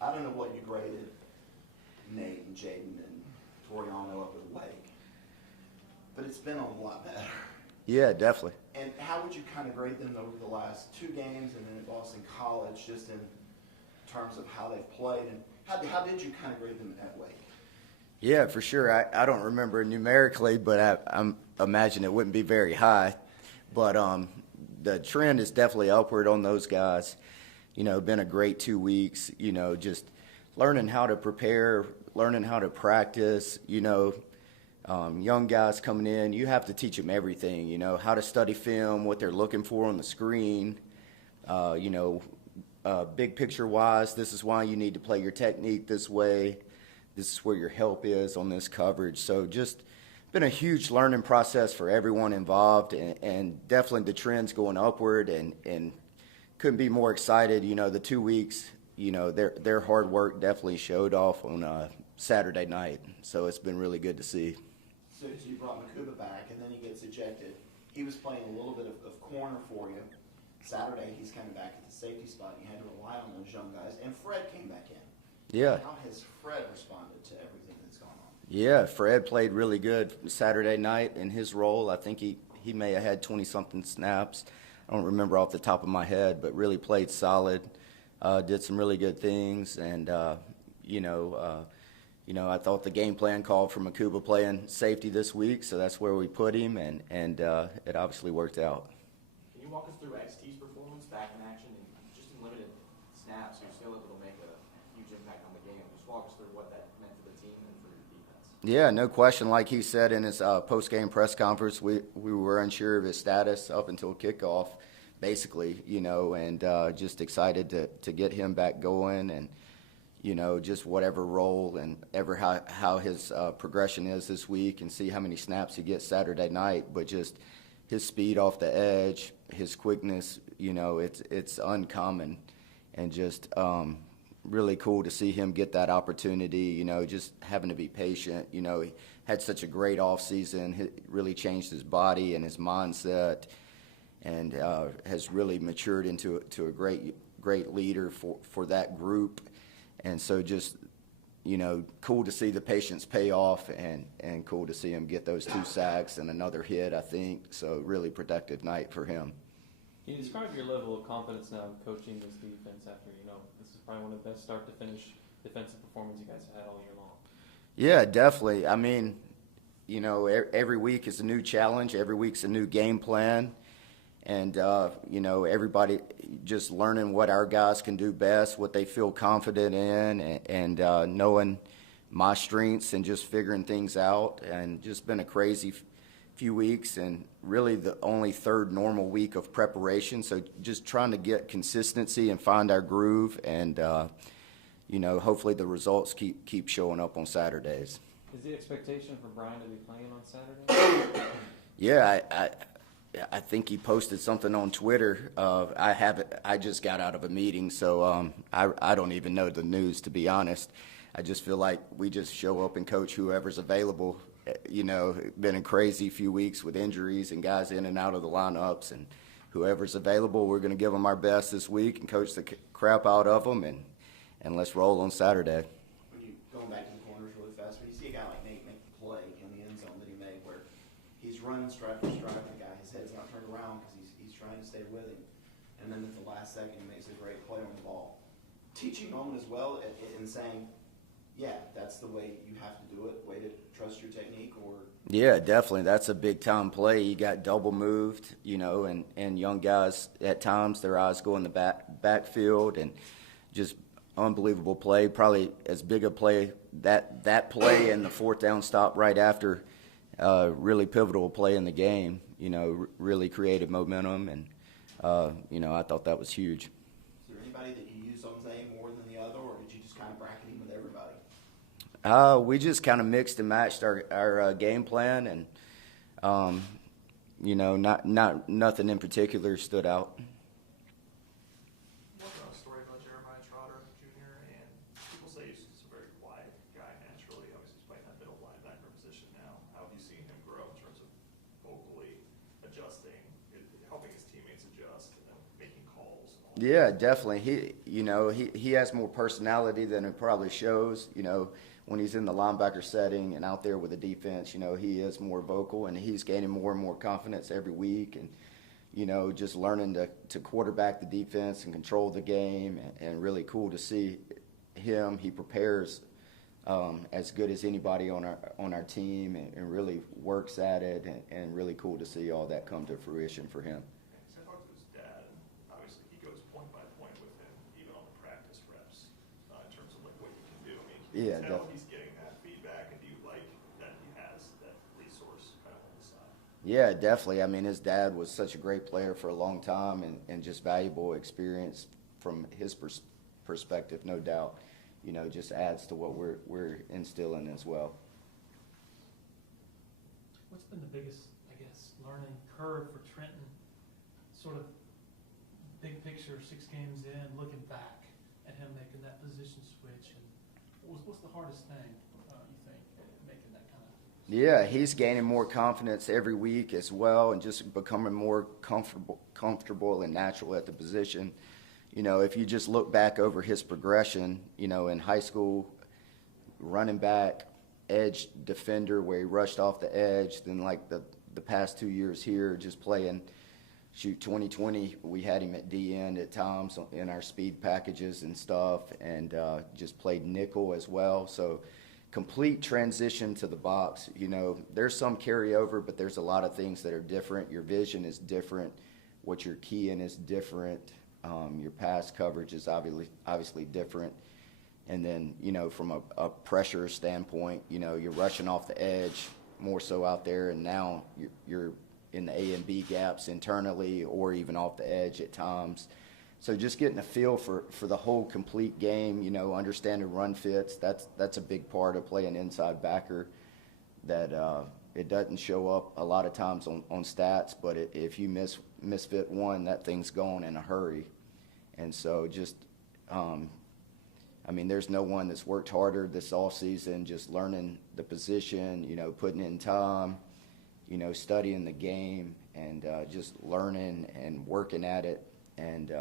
I don't know what you graded Nate and Jaden and Toriano up at Lake, but it's been a lot better. Yeah, definitely. And how would you kind of grade them over the last two games and then at Boston College, just in terms of how they've played? And how did you kind of grade them at Lake? Yeah, for sure. I don't remember numerically, but I imagine it wouldn't be very high. But the trend is definitely upward on those guys. Been a great 2 weeks, just learning how to prepare, learning how to practice, young guys coming in, you have to teach them everything, how to study film, what they're looking for on the screen, big picture wise, this is why you need to play your technique this way. This is where your help is on this coverage. So just been a huge learning process for everyone involved, and definitely the trend's going upward, and couldn't be more excited. The 2 weeks, their hard work definitely showed off on Saturday night. So it's been really good to see. So you brought Makuba back, and then he gets ejected. He was playing a little bit of corner for you. Saturday, he's coming back at the safety spot. You had to rely on those young guys, and Fred came back in. Yeah. How has Fred responded to everything that's gone on? Yeah, Fred played really good Saturday night in his role. I think he may have had 20-something snaps. I don't remember off the top of my head, but really played solid, did some really good things. And, I thought the game plan called for Makuba playing safety this week, so that's where we put him, and it obviously worked out. Can you walk us through XT's performance back in action and just in limited snaps? You're still able to make a huge impact on the game. Just walk us through what that meant for the team and for your defense. Yeah, no question. Like he said in his post-game press conference, we were unsure of his status up until kickoff, basically, and just excited to get him back going, and just whatever role and how his progression is this week, and see how many snaps he gets Saturday night. But just his speed off the edge, his quickness, it's uncommon, and just really cool to see him get that opportunity, just having to be patient. He had such a great offseason. He really changed his body and his mindset, and has really matured into a great leader for that group. And so just, cool to see the patience pay off, and cool to see him get those 2 sacks and another hit, I think. So really productive night for him. Can you describe your level of confidence now coaching this defense after, this is probably one of the best start-to-finish defensive performances you guys have had all year long? Yeah, definitely. I mean, every week is a new challenge. Every week's a new game plan. And, everybody just learning what our guys can do best, what they feel confident in, and knowing my strengths and just figuring things out. And just been a crazy few weeks, and really the only third normal week of preparation. So just trying to get consistency and find our groove, and, hopefully the results keep showing up on Saturdays. Is the expectation for Brian to be playing on Saturday? Yeah, I think he posted something on Twitter. I just got out of a meeting, so I don't even know the news, to be honest. I just feel like we just show up and coach whoever's available. Been a crazy few weeks with injuries and guys in and out of the lineups, and whoever's available, we're going to give them our best this week and coach the crap out of them, and let's roll on Saturday. When you going back to the corners really fast, when you see a guy like Nate make the play in the end zone that he made, where he's running stride for stride, the guy, his head's not turned around because he's trying to stay with him, and then at the last second he makes a great play on the ball. Teaching moment as well, and saying, yeah, that's the way you have to do it, way to trust your technique, or? Yeah, definitely. That's a big-time play. You got double moved, and young guys at times, their eyes go in the backfield, and just unbelievable play. Probably as big a play, that play and the 4th down stop right after, really pivotal play in the game, really created momentum, and, I thought that was huge. Is there anybody that you used on Zay more than the other, or did you just kind of bracket him with everybody? We just kind of mixed and matched our game plan, and nothing in particular stood out. What's a story about Jeremiah Trotter Jr. and people say he's a very quiet guy naturally. Obviously, he's playing that middle linebacker position now. How have you seen him grow in terms of vocally adjusting, helping his teammates adjust, making calls, all Yeah, definitely. He has more personality than it probably shows. When he's in the linebacker setting and out there with the defense, he is more vocal and he's gaining more and more confidence every week. And just learning to quarterback the defense and control the game, and really cool to see him. He prepares as good as anybody on our team, and really works at it, and really cool to see all that come to fruition for him. So I talked to his dad, and obviously he goes point by point with him, even on the practice reps, in terms of like what you can do. I mean, can you tell Definitely. he's getting that feedback, and do you like that he has that resource kind of on the side? Yeah, definitely. I mean, his dad was such a great player for a long time, and just valuable experience from his perspective, no doubt. Just adds to what we're instilling as well. What's been the biggest, learning curve for Trenton? Sort of big picture, 6 games in, looking back at him making that position switch, and what's the hardest thing you think making that kind of? Yeah, he's gaining more confidence every week as well, and just becoming more comfortable and natural at the position. If you just look back over his progression, in high school, running back, edge defender where he rushed off the edge, then like the past 2 years here, just playing, 2020, we had him at D end at times in our speed packages and stuff, and just played nickel as well. So complete transition to the box. There's some carryover, but there's a lot of things that are different. Your vision is different. What you're keying is different. Your pass coverage is obviously different. And then, from a pressure standpoint, you're rushing off the edge more so out there, and now you're in the A and B gaps internally or even off the edge at times. So just getting a feel for the whole complete game, understanding run fits, that's a big part of playing inside backer that it doesn't show up a lot of times on stats, but if you misfit one, that thing's gone in a hurry. And so just, there's no one that's worked harder this offseason, just learning the position, putting in time, studying the game, and just learning and working at it, and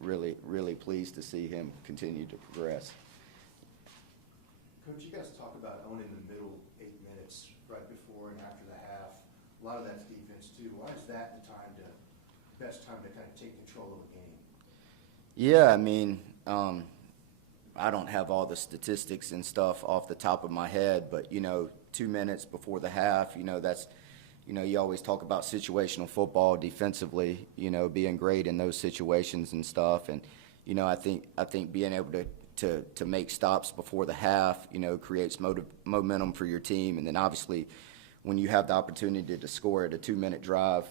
really, really pleased to see him continue to progress. Coach, you guys talk about owning the middle 8 minutes right before and after the half. A lot of that's defense too. Why is that the best time to kind of take control of a game? Yeah, I don't have all the statistics and stuff off the top of my head, but 2 minutes before the half, that's, you always talk about situational football defensively, being great in those situations and stuff, and I think being able to make stops before the half, creates momentum for your team, and then obviously when you have the opportunity to score at a 2-minute drive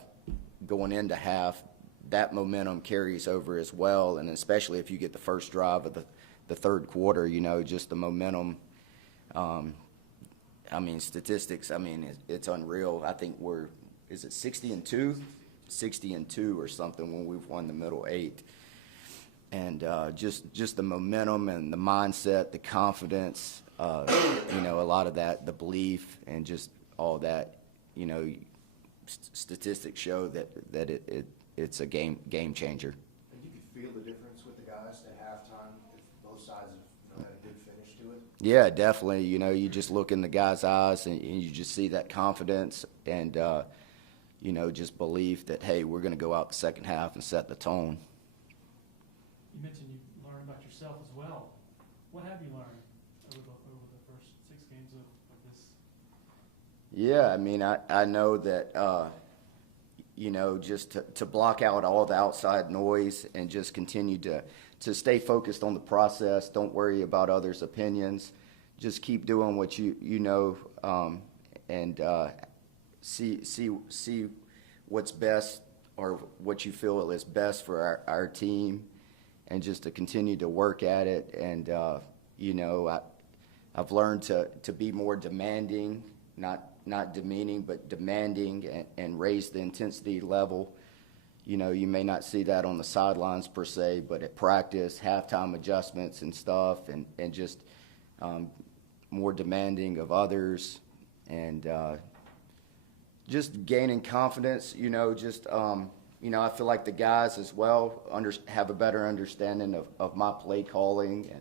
going into half, that momentum carries over as well, and especially if you get the first drive of the third quarter, just the momentum. Statistics, it's unreal. I think is it 60-2? 60-2 or something when we've won the middle 8. And just the momentum and the mindset, the confidence, a lot of that, the belief, and just all that, statistics show that it's a game changer. And you could feel the difference with the guys at halftime if both sides have had a good finish to it? Yeah, definitely. You just look in the guy's eyes and you just see that confidence and, just belief that, hey, we're going to go out the second half and set the tone. You mentioned you learned about yourself as well. What have you learned over the first 6 games of this? Yeah, I know that, just to block out all the outside noise and just continue to stay focused on the process. Don't worry about others' opinions. Just keep doing what you know, and see what's best or what you feel is best for our team, and just to continue to work at it. And I've learned to be more demanding, not demeaning, but demanding, and raise the intensity level. You may not see that on the sidelines per se, but at practice, halftime adjustments and stuff, and just more demanding of others, and just gaining confidence, you know, I feel like the guys as well have a better understanding of my play calling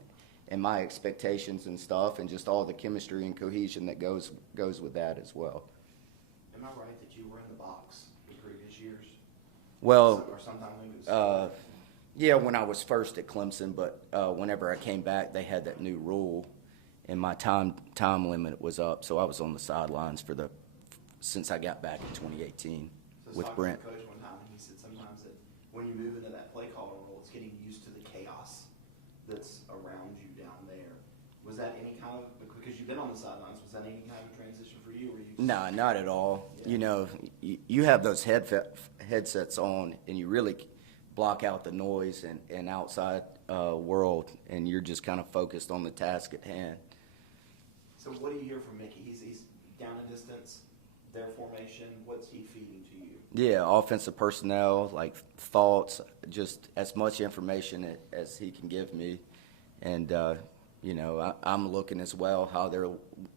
and my expectations and stuff, and just all the chemistry and cohesion that goes with that as well. Am I right that you were in the box in previous years? Well, Or sometime when it was yeah, when I was first at Clemson, but whenever I came back, they had that new rule, and my time limit was up, so I was on the sidelines since I got back in 2018 So with Brent. Coach one time, and he said sometimes that when you move into that play calling role, it's getting used to the chaos that's around you down there. Was that any kind of, because you've been on the sidelines, was that any kind of transition for you? Or you No, not at all. Yeah. You know, you have those headsets on, and you really block out the noise and outside world, and you're just kind of focused on the task at hand. So what do you hear from Mickey? He's down a distance, their formation. What's he feeding to you? Yeah, offensive personnel, like thoughts, just as much information as he can give me. And, you know, I'm looking as well how they're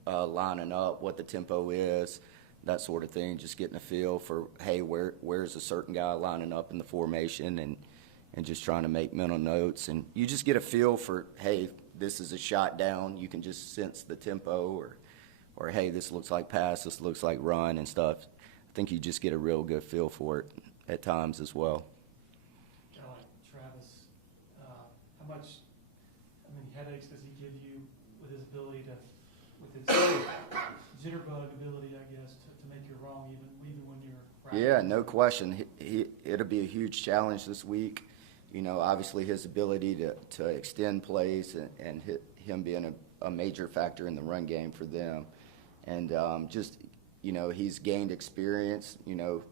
lining up, what the tempo is, that sort of thing, just getting a feel for, hey, where's a certain guy lining up in the formation, and just trying to make mental notes. And you just get a feel for, hey, this is a shot down. You can just sense the tempo, or hey, this looks like pass, this looks like run and stuff. I think you just get a real good feel for it at times as well. Kind of like Travis, how much, headaches does he give you with his ability with his jitterbug ability, I guess, to make you wrong even when you're right? Yeah, no question. It'll be a huge challenge this week. You know, obviously his ability to extend plays and him being a major factor in the run game for them. And just, you know, he's gained experience, you know,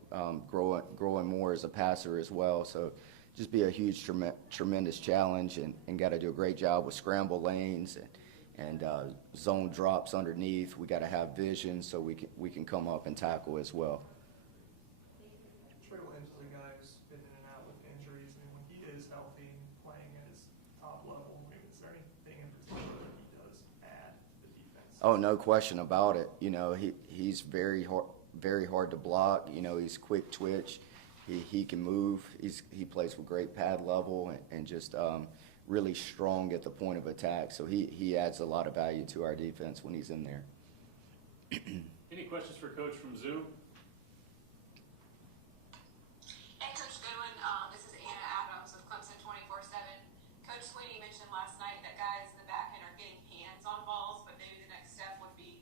growing more as a passer as well. So just be a huge, tremendous challenge, and got to do a great job with scramble lanes and zone drops underneath. We got to have vision so we can come up and tackle as well. Trey Williams is a guy who's been in and out with injuries. I mean, when he is healthy and playing at his top level, I mean, is there anything in particular that he does add to the defense? Oh, no question about it. You know, he's very hard to block. You know, he's quick twitch. He can move. He plays with great pad level and just really strong at the point of attack. So he adds a lot of value to our defense when he's in there. Any questions for Coach from Zoo? Hey, Coach Goodwin. This is Anna Adams of Clemson 24/7. Coach Sweeney mentioned last night that guys in the back end are getting hands on balls, but maybe the next step would be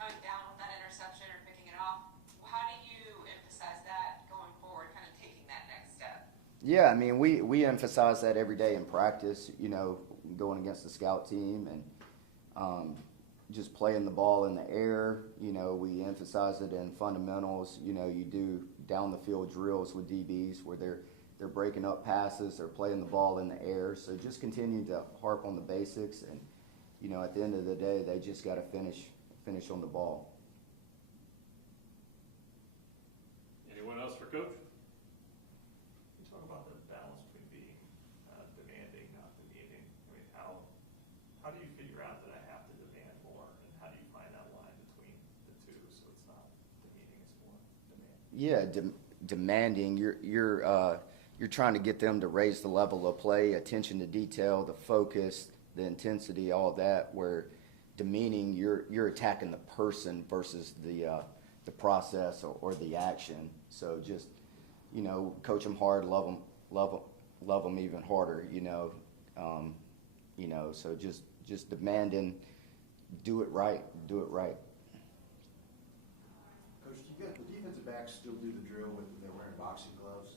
coming down with that interception or picking it off. How do you emphasize that going forward, kind of taking that next step? Yeah, I mean, we emphasize that every day in practice, you know, going against the scout team, and just playing the ball in the air. You know, we emphasize it in fundamentals. You know, you do down the field drills with DBs where they're breaking up passes, they're playing the ball in the air. So just continue to harp on the basics, and, you know, at the end of the day, they just got to finish on the ball. Anyone else for Coach? You talk about the balance between being demanding, not demeaning. I mean, how do you figure out that I have to demand more, and how do you find that line between the two so it's not demeaning, it's more demanding? Yeah, demanding. You're trying to get them to raise the level of play, attention to detail, the focus, the intensity, all that. Where demeaning, you're attacking the person versus the process or the action. So just, you know, coach them hard, love them even harder. You know, so just demanding, do it right. Coach, do the defensive backs still do the drill with they're wearing boxing gloves?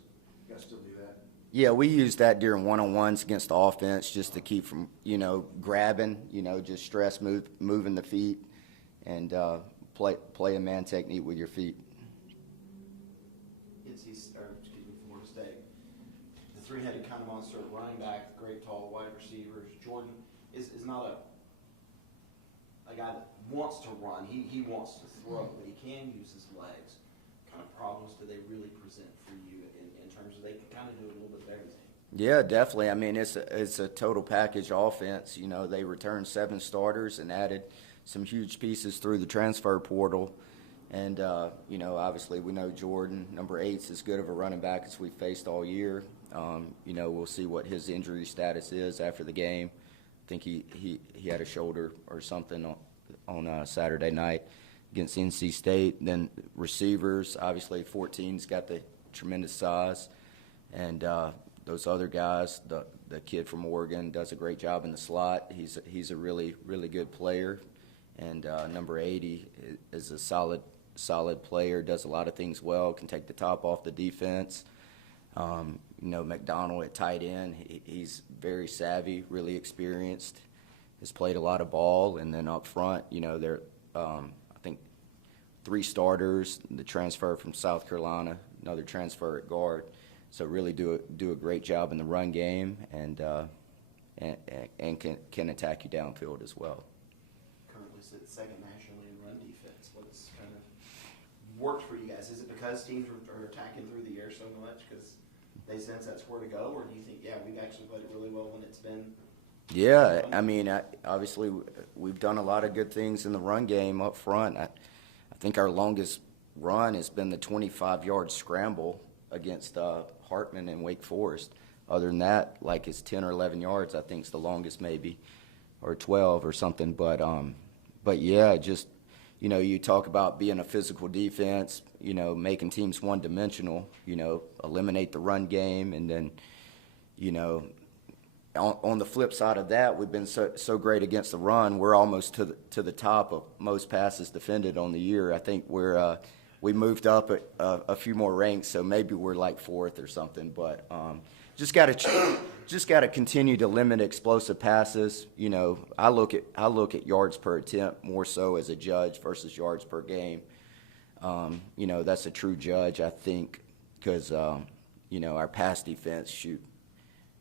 You guys still do that? Yeah, we use that during one-on-ones against the offense just to keep from, you know, grabbing, you know, just stress moving the feet, and play a man technique with your feet. Florida State, the three-headed kind of monster, running back, great tall wide receivers. Jordan is not a guy that wants to run. He wants to throw, but he can use his legs. What kind of problems do they really present for you in terms of they can kind of do a little bit of everything? Yeah, definitely. I mean, it's a total package offense. You know, they returned 7 starters and added some huge pieces through the transfer portal. And, you know, obviously we know Jordan, number 8's as good of a running back as we've faced all year. You know, we'll see what his injury status is after the game. I think he had a shoulder or something on Saturday night against NC State. Then receivers, obviously 14's got the tremendous size. And those other guys, the kid from Oregon does a great job in the slot. He's a really, really good player. And number 80 is a solid player, does a lot of things well, can take the top off the defense. You know, McDonald at tight end, he's very savvy, really experienced, has played a lot of ball. And then up front, you know, there I think 3 starters, the transfer from South Carolina, another transfer at guard. So really do a great job in the run game and can attack you downfield as well. Currently sit second nationally in run defense. What's kind of worked for you guys? Is it because teams are attacking through the air so much because they sense that's where to go, or do you think, yeah, we've actually played it really well when it's been? Yeah, I mean, obviously we've done a lot of good things in the run game up front. I think our longest run has been the 25-yard scramble against Hartman and Wake Forest. Other than that, like it's 10 or 11 yards, I think is the longest maybe, or 12 or something. But yeah, just, you know, you talk about being a physical defense, you know, making teams one-dimensional, you know, eliminate the run game, and then, you know, on the flip side of that, we've been so great against the run. We're almost to the top of most passes defended on the year. I think we moved up a few more ranks, so maybe we're like 4th or something. But just got to continue to limit explosive passes. You know, I look at yards per attempt more so as a judge versus yards per game. You know, that's a true judge, I think, because you know, our pass defense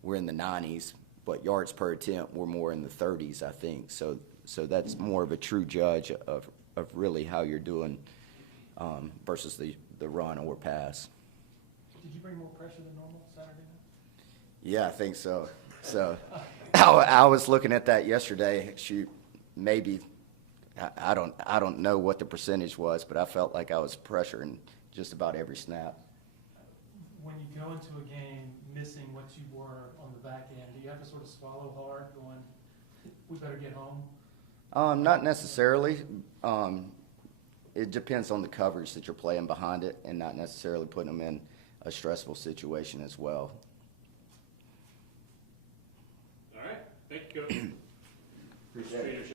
we're in the 90s, but yards per attempt we're more in the 30s, I think. So that's more of a true judge of really how you're doing versus the run or pass. Did you bring more pressure than normal Saturday night? Yeah, I think so. So I was looking at that yesterday. Maybe I don't know what the percentage was, but I felt like I was pressuring just about every snap. When you go into a game missing what you were on the back end, do you have to sort of swallow hard going, we better get home? Not necessarily. It depends on the coverage that you're playing behind it, and not necessarily putting them in a stressful situation as well. All right. Thank you, Coach. Appreciate it.